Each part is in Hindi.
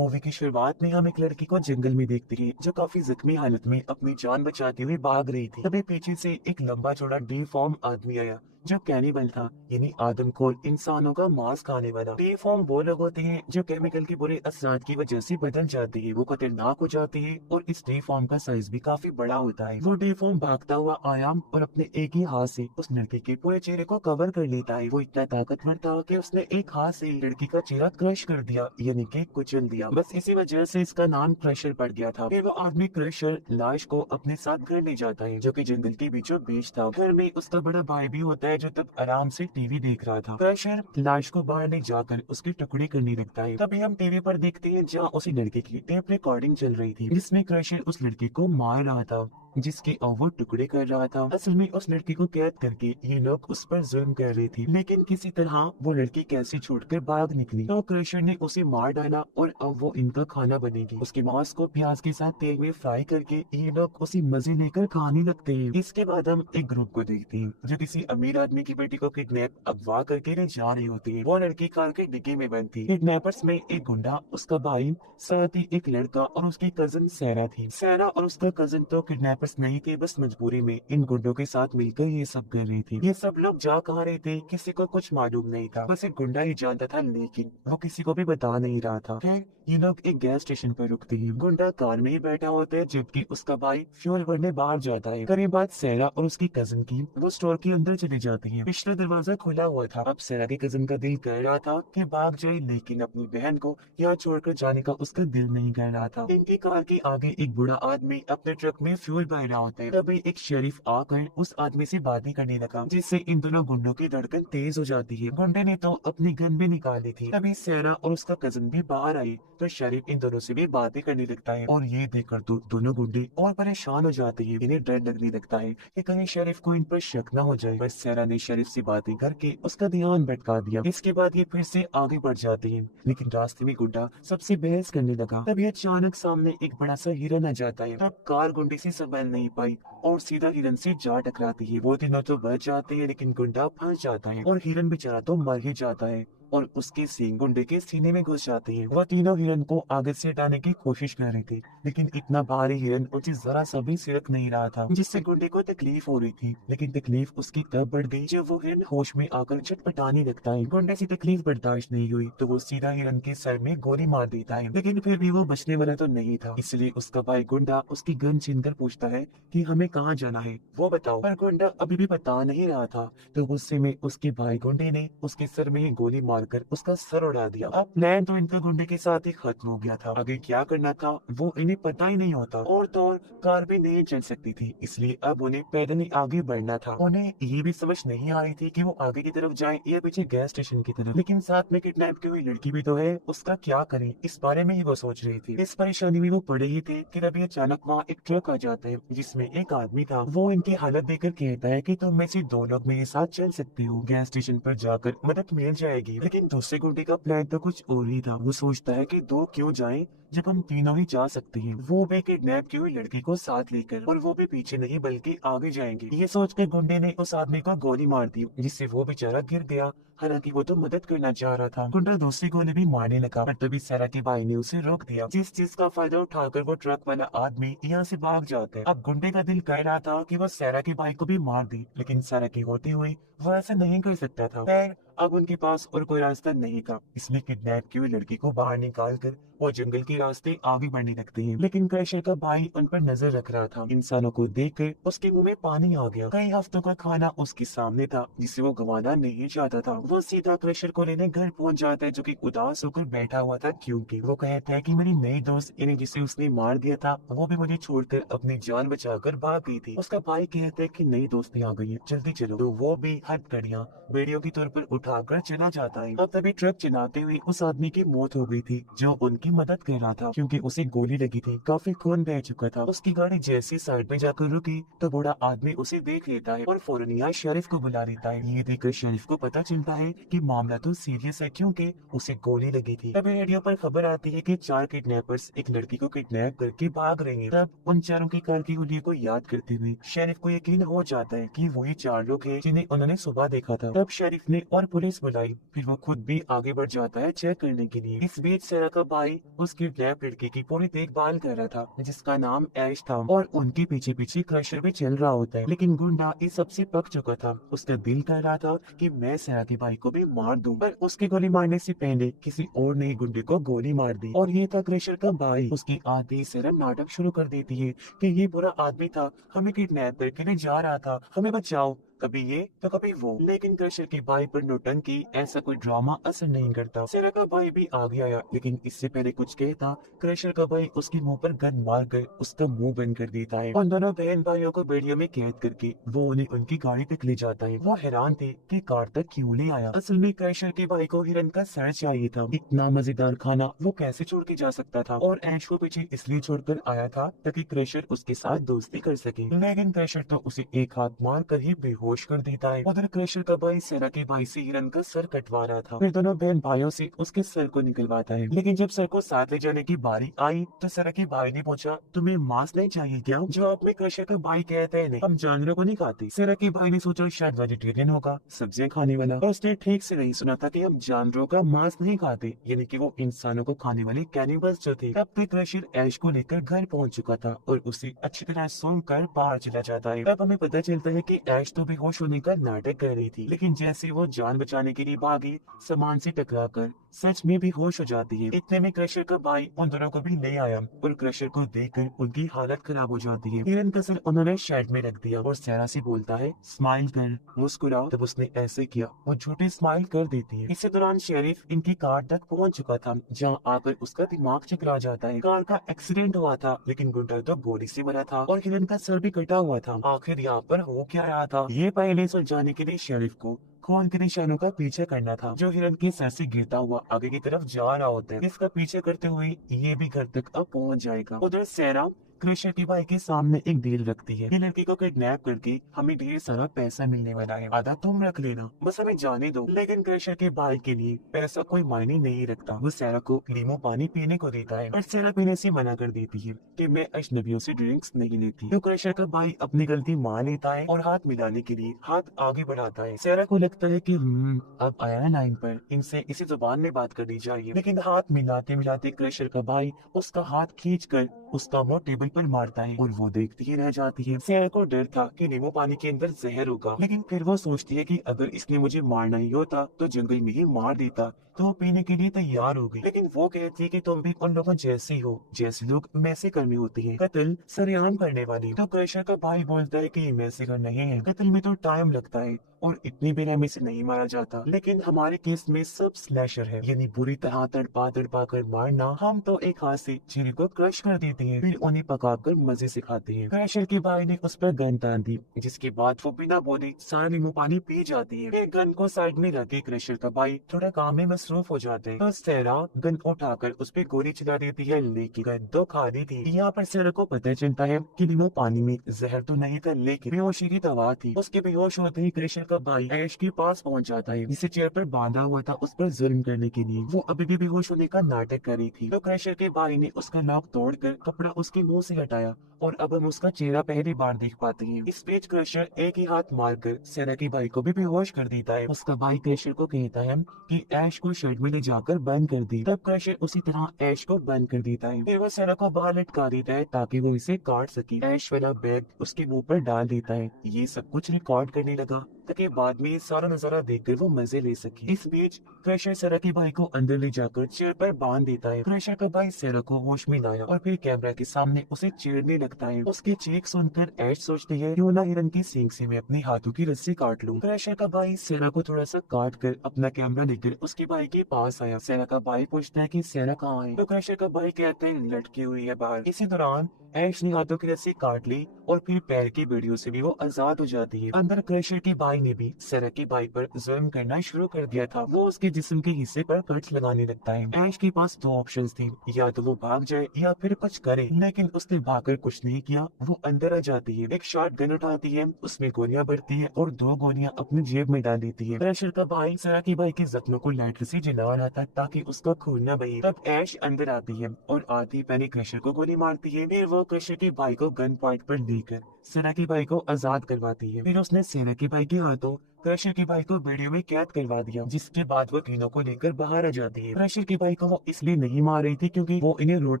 मूवी की शुरुआत में हम एक लड़की को जंगल में देखते हैं जो काफी जख्मी हालत में अपनी जान बचाते हुए भाग रही थी। तभी पीछे से एक लंबा चौड़ा डीफॉर्म आदमी आया जो कैनिबल था, यानी आदमखोर, इंसानों का मांस खाने वाला। डीफॉर्म वो लोग होते हैं जो केमिकल के बुरे असरात की वजह से बदल जाते हैं, वो खतरनाक हो जाते हैं और इस डीफॉर्म का साइज भी काफी बड़ा होता है। वो डीफॉर्म भागता हुआ आया और अपने एक ही हाथ से उस लड़की के पूरे चेहरे को कवर कर लेता है। वो इतना ताकतवर था कि उसने एक हाथ से लड़की का चेहरा क्रश कर दिया, यानी कि कुचल दिया। बस इसी वजह से इसका नाम क्रशर पड़ गया था। फिर वो आदमी क्रशर लाश को अपने साथ घर ले जाता है, जो कि जंगल के बीचों बीच था। घर में उसका बड़ा भाई भी होता है जो तब आराम से टीवी देख रहा था। क्रशर लाश को बाहर ले जाकर उसके टुकड़े करने लगता है। तभी हम टीवी पर देखते हैं जहाँ उसी लड़के की टेप रिकॉर्डिंग चल रही थी, जिसमें क्रशर उस लड़के को मार रहा था, जिसके वो टुकड़े कर रहा था। असल में उस लड़की को कैद करके ये लोग उस पर जुल्म कर रहे थे, लेकिन किसी तरह वो लड़की कैसे छूटकर भाग निकली। तो क्रशर ने उसे मार डाला और अब वो इनका खाना बनेगी। उसके मांस को प्याज के साथ तेल में फ्राई करके ये लोग उसी मजे लेकर खाने लगते हैं। इसके बाद हम एक ग्रुप को देखते हैं जो किसी अमीर आदमी की बेटी को किडनैप अगवा करके ले जा रही होती है। वो लड़की कार के डिग्गी में बंद थी। किडनैपर्स में एक गुंडा, उसका भाई, साथ ही एक लड़का और उसकी कजन सैरा थी। सैरा और उसका कजन तो किडनैपर्स नहीं थे, बस मजबूरी में इन गुंडों के साथ मिलकर ये सब कर रही थी। ये सब लोग जा कहाँ रहे थे किसी को कुछ मालूम नहीं था, बस एक गुंडा ही जानता था, लेकिन वो किसी को भी बता नहीं रहा था। फिर ये लोग एक गैस स्टेशन पर रुकते हैं। गुंडा कार में ही बैठा होता है जबकि उसका भाई फ्यूल भरने बाहर जाता है। करीब बाद सैरा और उसकी कजन की वो स्टोर के अंदर चले जाते हैं। पिछला दरवाजा खुला हुआ था। अब सैरा की कजन का दिल कर रहा था कि भाग जाए, लेकिन अपनी बहन को यहाँ छोड़कर जाने का उसका दिल नहीं कर रहा था। इनकी कार के आगे एक बूढ़ा आदमी अपने ट्रक में फ्यूल भर रहा होता है। तभी एक शरीफ आकर उस आदमी से बातें करने लगा, जिससे इन दोनों गुंडों की धड़कन तेज हो जाती है। गुंडे ने तो अपनी गन भी निकाली थी। तभी सैरा और उसका कजन भी बाहर आई तो शरीफ इन दोनों से भी बातें करने लगता है, और ये देखकर तो दोनों गुंडे और परेशान हो जाते हैं। इन्हें डर लगने लगता है कि कहीं शरीफ को इन पर शक न हो जाए। बस सैरा ने शरीफ से बातें करके उसका ध्यान भटका दिया। इसके बाद ये फिर से आगे बढ़ जाते हैं, लेकिन रास्ते में गुंडा सबसे बहस करने लगा। तभी अचानक सामने एक बड़ा सा हिरन आ जाता है। तब कार गुंडे से संभल नहीं पाई और सीधा हिरन से जा टकराती है। वो तीनों तो बच जाते हैं, लेकिन गुंडा फंस जाता है और हिरन बेचारा तो मर ही जाता है और उसके सींग गुंडे के सीने में घुस जाते हैं। वह तीनों हिरन को आगे से हटाने की कोशिश कर रहे थे, लेकिन इतना भारी हिरन उसे जरा सा भी सिरक नहीं रहा था, जिससे गुंडे को तकलीफ हो रही थी। लेकिन तकलीफ उसकी तब बढ़ गई जब वो हिरन होश में आकर छटपटाने लगता है। गुंडे से तकलीफ बर्दाश्त नहीं हुई तो वो सीधा हिरन के सर में गोली मार देता है, लेकिन फिर भी वो बचने वाला तो नहीं था। इसलिए उसका भाई गुंडा उसकी गन छीनकर पूछता है कि हमें कहाँ जाना है, वो बताओ। पर गुंडा अभी भी बता नहीं रहा था, तो गुस्से में उसके भाई गुंडे ने उसके सर में ही गोली मारकर उसका सर उड़ा दिया। अब प्लान तो इनका गुंडे के साथ ही खत्म हो गया था। आगे क्या करना था वो इन्हें पता ही नहीं होता, और तो और कार भी नहीं चल सकती थी, इसलिए अब उन्हें पैदल ही आगे बढ़ना था। उन्हें ये भी समझ नहीं आ रही थी कि वो आगे की तरफ जाएं या पीछे गैस स्टेशन की तरफ, लेकिन साथ में किडनैप की हुई लड़की भी तो है, उसका क्या करें, इस बारे में ही वो सोच रही थी। इस परेशानी में वो पड़े ही थे कि तभी अचानक वहाँ एक ट्रक आ जाता है जिसमें एक आदमी था। वो इनकी हालत देखकर कहता है कि तुम में से दो लोग मेरे साथ चल सकते हो, गैस स्टेशन पर जाकर मदद मिल जाएगी। लेकिन दूसरे गुंडे का प्लान तो कुछ और ही था। वो सोचता है कि दो क्यों जाएं जब हम तीनों ही जा सकते हैं, वो भी किडनैप की हुई लड़की को साथ लेकर, और वो भी पीछे नहीं बल्कि आगे जाएंगे। ये सोचकर गुंडे ने उस आदमी को गोली मार दी, जिससे वो बेचारा गिर गया। हालांकि वो तो मदद करना चाह रहा था। गुंडा दूसरी गोली भी मारने लगा, पर तभी सैरा के भाई ने उसे रोक दिया, जिस चीज का फायदा उठाकर वो ट्रक वाला आदमी यहाँ से भाग जाता है। अब गुंडे का दिल कह रहा था कि वो सैरा के भाई को भी मार दी, लेकिन सैरा की होते हुए वो ऐसा नहीं कर सकता था। खैर अब उनके पास और कोई रास्ता नहीं था, इसलिए किडनैप की हुई लड़की को बाहर निकाल कर वो जंगल के रास्ते आगे बढ़ने लगते हैं। लेकिन क्रशर का भाई उन पर नजर रख रहा था। इंसानों को देखकर उसके मुंह में पानी आ गया। कई हफ्तों का खाना उसके सामने था जिसे वो गंवाना नहीं चाहता था। वो सीधा क्रशर को लेने घर पहुंच जाता है, जो कि उदास होकर बैठा हुआ था, क्योंकि वो कहता है कि मेरी नई दोस्त यानी जिसे उसने मार दिया था वो भी मुझे छोड़कर अपनी जान बचाकर भाग गई थी। उसका भाई कहता है कि नई दोस्तें आ गई है, जल्दी चलो। तो वो भी हथकड़ियां वीडियो के तौर पर उठाकर चला जाता है। अब तभी ट्रक चलाते हुए उस आदमी की मौत हो गई थी जो उनकी मदद कर रहा था, क्योंकि उसे गोली लगी थी, काफी खून बह चुका था। उसकी गाड़ी जैसी साइड में जाकर रुकी तो बूढ़ा आदमी उसे देख लेता है और फौरन यहाँ शरीफ को बुला लेता है। ये देखकर शरीफ को पता चलता है कि मामला तो सीरियस है, क्योंकि उसे गोली लगी थी। तभी रेडियो पर खबर आती है कि 4 किडनैपर्स एक लड़की को किडनैप करके भाग रहे हैं। तब उन चारों की कारगिर्दी को याद करते हुए शरीफ को यकीन हो जाता है कि वही 4 लोग हैं जिन्हें उन्होंने सुबह देखा था। तब शरीफ ने और पुलिस बुलाई, फिर वो खुद भी आगे बढ़ जाता है चेक करने के लिए। इस बीच सैरा का भाई उस किडनैप लड़की की पूरी देखभाल कर रहा था जिसका नाम ऐश था, और उनके पीछे पीछे क्रशर भी चल रहा होता है। लेकिन गुंडा इस सबसे पक चुका था। उसका दिल कर रहा था कि मैं सेरा के भाई को भी मार दूं, पर उसके गोली मारने से पहले किसी और ने गुंडे को गोली मार दी। और ये था क्रशर का भाई। उसकी आधी सेरा नाटक शुरू कर देती है कि ये बुरा आदमी था, हमें किडनैप करके ले जा रहा था, हमें बचाओ, कभी ये तो कभी वो। लेकिन क्रशर के भाई पर नौटंकी ऐसा कोई ड्रामा असर नहीं करता। सेरा का भाई भी आगे आया, लेकिन इससे पहले कुछ कहता क्रशर का भाई उसके मुंह पर गन मार कर उसका मुंह बंद कर देता है। उन दोनों बहन भाइयों को बेड़ियों में कैद करके वो उन्हें उनकी गाड़ी तक ले जाता है। वो हैरान थे कि कार तक क्यों ले आया। असल में क्रशर के भाई को हिरन का सर चाहिए था। इतना मजेदार खाना वो कैसे छोड़ के जा सकता था, और ऐश को पीछे इसलिए छोड़कर आया था ताकि क्रशर उसके साथ दोस्ती कर सके। लेकिन क्रशर तो उसे एक हाथ मार कर ही बेहोश कर देता है। उधर क्रशर का भाई सेरा के भाई से हिरन का सर कटवा रहा था, फिर दोनों बहन भाइयों से उसके सर को निकलवाता है। लेकिन जब सर को साथ ले जाने की बारी आई तो सेरा के भाई ने पूछा, तुम्हें मांस नहीं चाहिए क्या? जवाब में क्रशर का भाई कहता है, नहीं, हम जानवरों को नहीं खाते। सेरा के भाई ने सोचा शायद वेजिटेरियन होगा, सब्जियां खाने वाला, और उसने ठीक से नहीं सुना था कि हम जानवरों का मांस नहीं खाते, यानी कि वो इंसानों को खाने वाले कैनिबल्स जो थे। तब तक क्रशर ऐश को लेकर घर पहुंच चुका था और उसे अच्छी तरह सूंघ कर बाहर चला जाता है। तब हमें पता चलता है कि ऐश तो बेहोश होने का नाटक कर रही थी, लेकिन जैसे वो जान बचाने के लिए भागी, सामान से टकराकर सच में बेहोश हो जाती है। इतने में क्रशर का भाई उन दोनों को भी ले आया और क्रशर को देखकर उनकी हालत खराब हो जाती है। हिरन का सर उन्होंने शेड में रख दिया और सेरा से बोलता है, स्माइल कर, मुस्कुराओ। तब उसने ऐसे किया, वो झूठे स्माइल कर देती है। इसी दौरान शेरिफ इनकी कार तक पहुंच चुका था, जहां आकर उसका दिमाग चकरा जाता है। कार का एक्सीडेंट हुआ था, लेकिन गुंडा तो गोली से मरा था और हिरन का सर भी कटा हुआ था। आखिर यहाँ पर हो क्या रहा था, ये पहले सुलझाने के लिए शेरिफ को खून के निशानों का पीछे करना था, जो हिरन के सर से गिरता हुआ आगे की तरफ जा रहा होता है। इसका पीछे करते हुए ये भी घर तक अब पहुंच जाएगा। उधर सेरा क्रशर के भाई के सामने एक डील रखती है, ये लड़की को किडनैप करके हमें ढेर सारा पैसा मिलने वाला है, आधा तुम रख लेना, बस हमें जाने दो। लेकिन क्रशर के भाई के लिए पैसा कोई मायने नहीं रखता। वो सेरा को लीमो पानी पीने को देता है, पर सेरा पीने से मना कर देती है कि मैं अजनबियों से ड्रिंक्स नहीं लेती। तो क्रशर का भाई अपनी गलती मान लेता है और हाथ मिलाने के लिए हाथ आगे बढ़ाता है। सेरा को लगता है कि अब आया है लाइन पर, इनसे इसी जुबान में बात करनी चाहिए। लेकिन हाथ मिलाते मिलाते क्रशर का भाई उसका हाथ खींच कर उसका मुंह टेबल पर मारता है और वो देखती ही रह जाती है। सेरा को डर था कि नींबू पानी के अंदर जहर होगा, लेकिन फिर वो सोचती है कि अगर इसने मुझे मारना ही होता तो जंगल में ही मार देता, तो वो पीने के लिए तैयार हो गई। लेकिन वो कहती है कि तुम भी उन लोगों जैसे हो जैसे लोग मैसे करनी होती है, कत्ल सरेआम करने वाली। तो क्रशर का भाई बोलता है कि मैसे कर नहीं है, कत्ल में तो टाइम लगता है और इतनी बेरहमी से नहीं मारा जाता, लेकिन हमारे केस में सब स्लैशर है, यानी बुरी तरह तड़पा कर मारना। हम तो एक हाथ से चीनी को क्रश कर देते हैं, फिर उन्हें पकाकर मजे से खाते हैं। क्रशर के भाई ने उस पर गन तान दी, जिसके बाद वो बिना बोले सारा नींबू पानी पी जाती है। फिर गन को साइड में रख के क्रशर का भाई थोड़ा काम में मसरूफ हो जाते हैं। तो सेरा गन उठाकर उस पर गोली चला देती है, लेकिन गन तो खाली थी। यहाँ पर सेरा को पता चलता है कि नींबू पानी में जहर तो नहीं था, लेकिन बेहोशी की दवा थी। उसके बेहोश होते ही क्रशर का भाई ऐश के पास पहुंच जाता है, जिसे चेयर पर बांधा हुआ था उस पर जुल्म करने के लिए। वो अभी भी बेहोश होने का नाटक कर रही थी। तो क्रशर के भाई ने उसका नाक तोड़कर कपड़ा उसके मुंह से हटाया और अब हम उसका चेहरा पहली बार देख पाते हैं। इस बीच क्रशर एक ही हाथ मारकर सेरा के भाई को भी बेहोश कर देता है। उसका भाई क्रशर को कहता है कि ऐश को शेड में ले जाकर बंद कर दी। तब क्रशर उसी तरह ऐश को बंद कर देता है। फिर वो सेरा को बाहर लटका देता है ताकि वो इसे काट सके। ऐश वाला बैग उसके मुंह पर डाल देता है। ये सब कुछ रिकॉर्ड करने लगा ताकि बाद में ये सारा नजारा देखकर वो मजे ले सके। इस बीच क्रशर सेरा के भाई को अंदर ले जाकर चेयर पर बांध देता है। क्रशर का भाई सेरा को होश में लाया और फिर कैमरा के सामने उसे चीरने लगता है। उसकी चीख सुनकर ऐश सोचती है क्यों ना हिरन की सींग से मैं अपने हाथों की रस्सी काट लूं। क्रशर का भाई सेरा को थोड़ा सा काट कर अपना कैमरा लेकर उसके भाई के पास आया। सेरा का भाई पूछता है कि सेरा कहाँ है, तो क्रशर का भाई कहते हैं लटकी हुई है बाहर। इसी दौरान ऐश ने हाथों की रस्सी काट ली और फिर पैर की बेड़ियों से भी वो आजाद हो जाती है। अंदर क्रशर के भाई ने भी सेरा के भाई पर जुल्म करना शुरू कर दिया था। वो उसके जिस्म के हिस्से पर कट्स लगाने लगता है। ऐश के पास दो ऑप्शंस थे, या तो वो भाग जाए या फिर कुछ करे, लेकिन उसने भागकर कुछ नहीं किया। वो अंदर आ जाती है, एक शॉट गन उठाती है, उसमें गोलियां भरती है और दो गोलियां अपनी जेब में डाल देती है। क्रशर का भाई सेरा के भाई के जख्मों को लाइटर से जला रहा था ताकि उसका खून न बहे। तब ऐश अंदर आती है और आती पहले क्रशर को गोली मारती है। फिर वो क्रशर के भाई को गन पॉइंट पर लेकर सेरा के भाई को आजाद करवाती है। फिर उसने सेरा के भाई के हाथों क्रशर की बाइक को वीडियो में कैद करवा दिया, जिसके बाद वो तीनों को लेकर बाहर आ जाती है। क्रशर की बाइक को वो इसलिए नहीं मार रही थी क्योंकि वो इन्हें रोड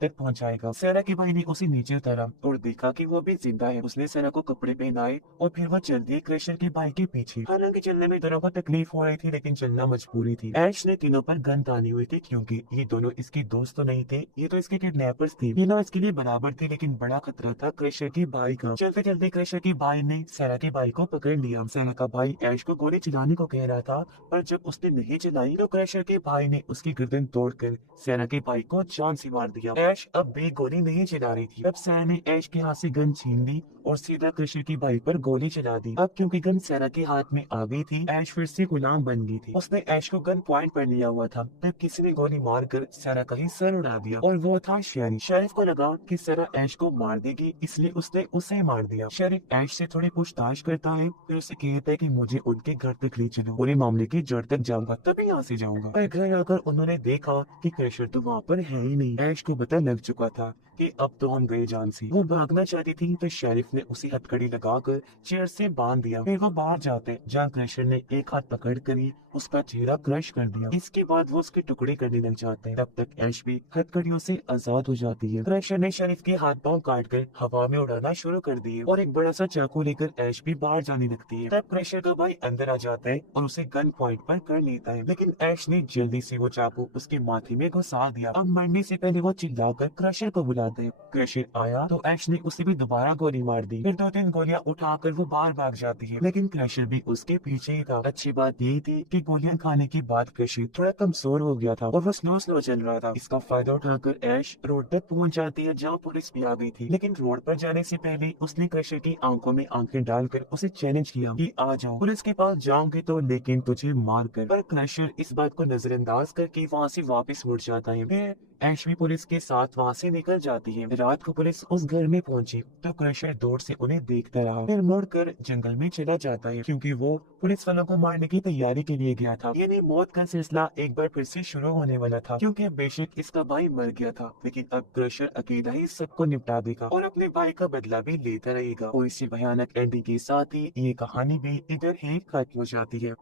तक पहुंचाएगा। सारा के भाई ने उसे नीचे उतारा और देखा कि वो भी जिंदा है। उसने सारा को कपड़े पहनाए और फिर वो चल दी क्रशर की बाइक के पीछे। हालांकि चलने में दोनों को तकलीफ हो रही थी, लेकिन चलना मजबूरी थी। ऐश ने तीनों पर गन तानी हुई थी क्योंकि ये दोनों इसके दोस्त तो नहीं थे, ये तो इसके किडनैपर्स थे। ये ना इसके लिए बराबर थे, लेकिन बड़ा खतरा था क्रशर की बाइक का। चलते चलते क्रशर की भाई ने सारा की बाइक को पकड़ लिया। सारा का भाई ऐश को गोली चलाने को कह रहा था, पर जब उसने नहीं चलाई तो क्रशर के भाई ने उसकी गर्दन तोड़कर सैना के भाई को जान से मार दिया। ऐश अब भी गोली नहीं चला रही थी। तब सैना ने ऐश के हाथ से गन छीन ली और सीधा क्रशर की भाई पर गोली चला दी। अब क्योंकि गन सैना के हाथ में आ गई थी, ऐश फिर से गुलाम बन गई थी। उसने ऐश को गन पॉइंट पर लिया हुआ था, तब किसी ने गोली मारकर सैना का ही सर उड़ा दिया और वो था शेरिफ। शेरिफ को लगा कि सैना ऐश को मार देगी, इसलिए उसने उसे मार दिया। शेरिफ ऐश से थोड़ी पूछताछ करता है, फिर उसे कहता है कि मुझे उनके घर तक ले चलो, पूरे मामले की जड़ तक जाऊंगा, तभी यहाँ से जाऊंगा। पर घर आकर उन्होंने देखा कि क्रशर तो वहाँ पर है ही नहीं। ऐश को पता लग चुका था कि अब तो हम गए जान से। वो भागना चाहती थी तो शेरिफ ने उसे हथकड़ी लगाकर चेयर से बांध दिया। फिर वो बाहर जाते जहाँ क्रशर ने एक हाथ पकड़ कर ही उसका चेहरा क्रश कर दिया। इसके बाद वो उसके टुकड़े करने लग जाते हैं। तब तक ऐश भी हथकड़ियों से आजाद हो जाती है। क्रशर ने शेरिफ के हाथ पांव काट कर हवा में उड़ाना शुरू कर दिए और एक बड़ा सा चाकू लेकर ऐश भी बाहर जाने लगती है। तब क्रशर का भाई अंदर आ जाता है और उसे गन पॉइंट पर कर लेता है, लेकिन ऐश ने जल्दी से वो चाकू उसके माथे में घुसा दिया। अब मरने से पहले वो चिल्लाकर क्रशर को बुलाते हैं। क्रशर आया तो ऐश ने उसे भी दोबारा गोली मार दी। फिर 2-3 गोलियां उठाकर वो बाहर भाग जाती है, लेकिन क्रशर भी उसके पीछे ही था। अच्छी बात यही थी कि गोलियां खाने के बाद क्रशर थोड़ा कमजोर हो गया था और वो स्लो स्लो चल रहा था। इसका फायदा उठाकर ऐश रोड तक पहुंच जाती है जहाँ पुलिस भी आ गई थी, लेकिन रोड पर जाने से पहले उसने क्रशर की आंखों में आंखें डालकर उसे चैलेंज किया कि आ जाओ, पुलिस के पास जाओगे तो, लेकिन तुझे मार कर। पर क्रशर इस बात को नजरअंदाज करके वहाँ से वापस मुड़ जाता है। फिर ऐश भी पुलिस के साथ वहाँ से निकल जाती है। रात को पुलिस उस घर में पहुंची तो क्रशर दूर से उन्हें देखता रहा, फिर मुड़कर जंगल में चला जाता है क्योंकि वो पुलिस वालों को मारने की तैयारी के लिए गया था। यानी मौत का सिलसिला एक बार फिर से शुरू होने वाला था, क्योंकि बेशक इसका भाई मर गया था, लेकिन अब क्रशर अकेला ही सबको निपटा देगा और अपने भाई का बदला भी लेता रहेगा। और इसी भयानक एंडिंग के साथ ही ये कहानी भी इधर ही खत्म हो जाती है।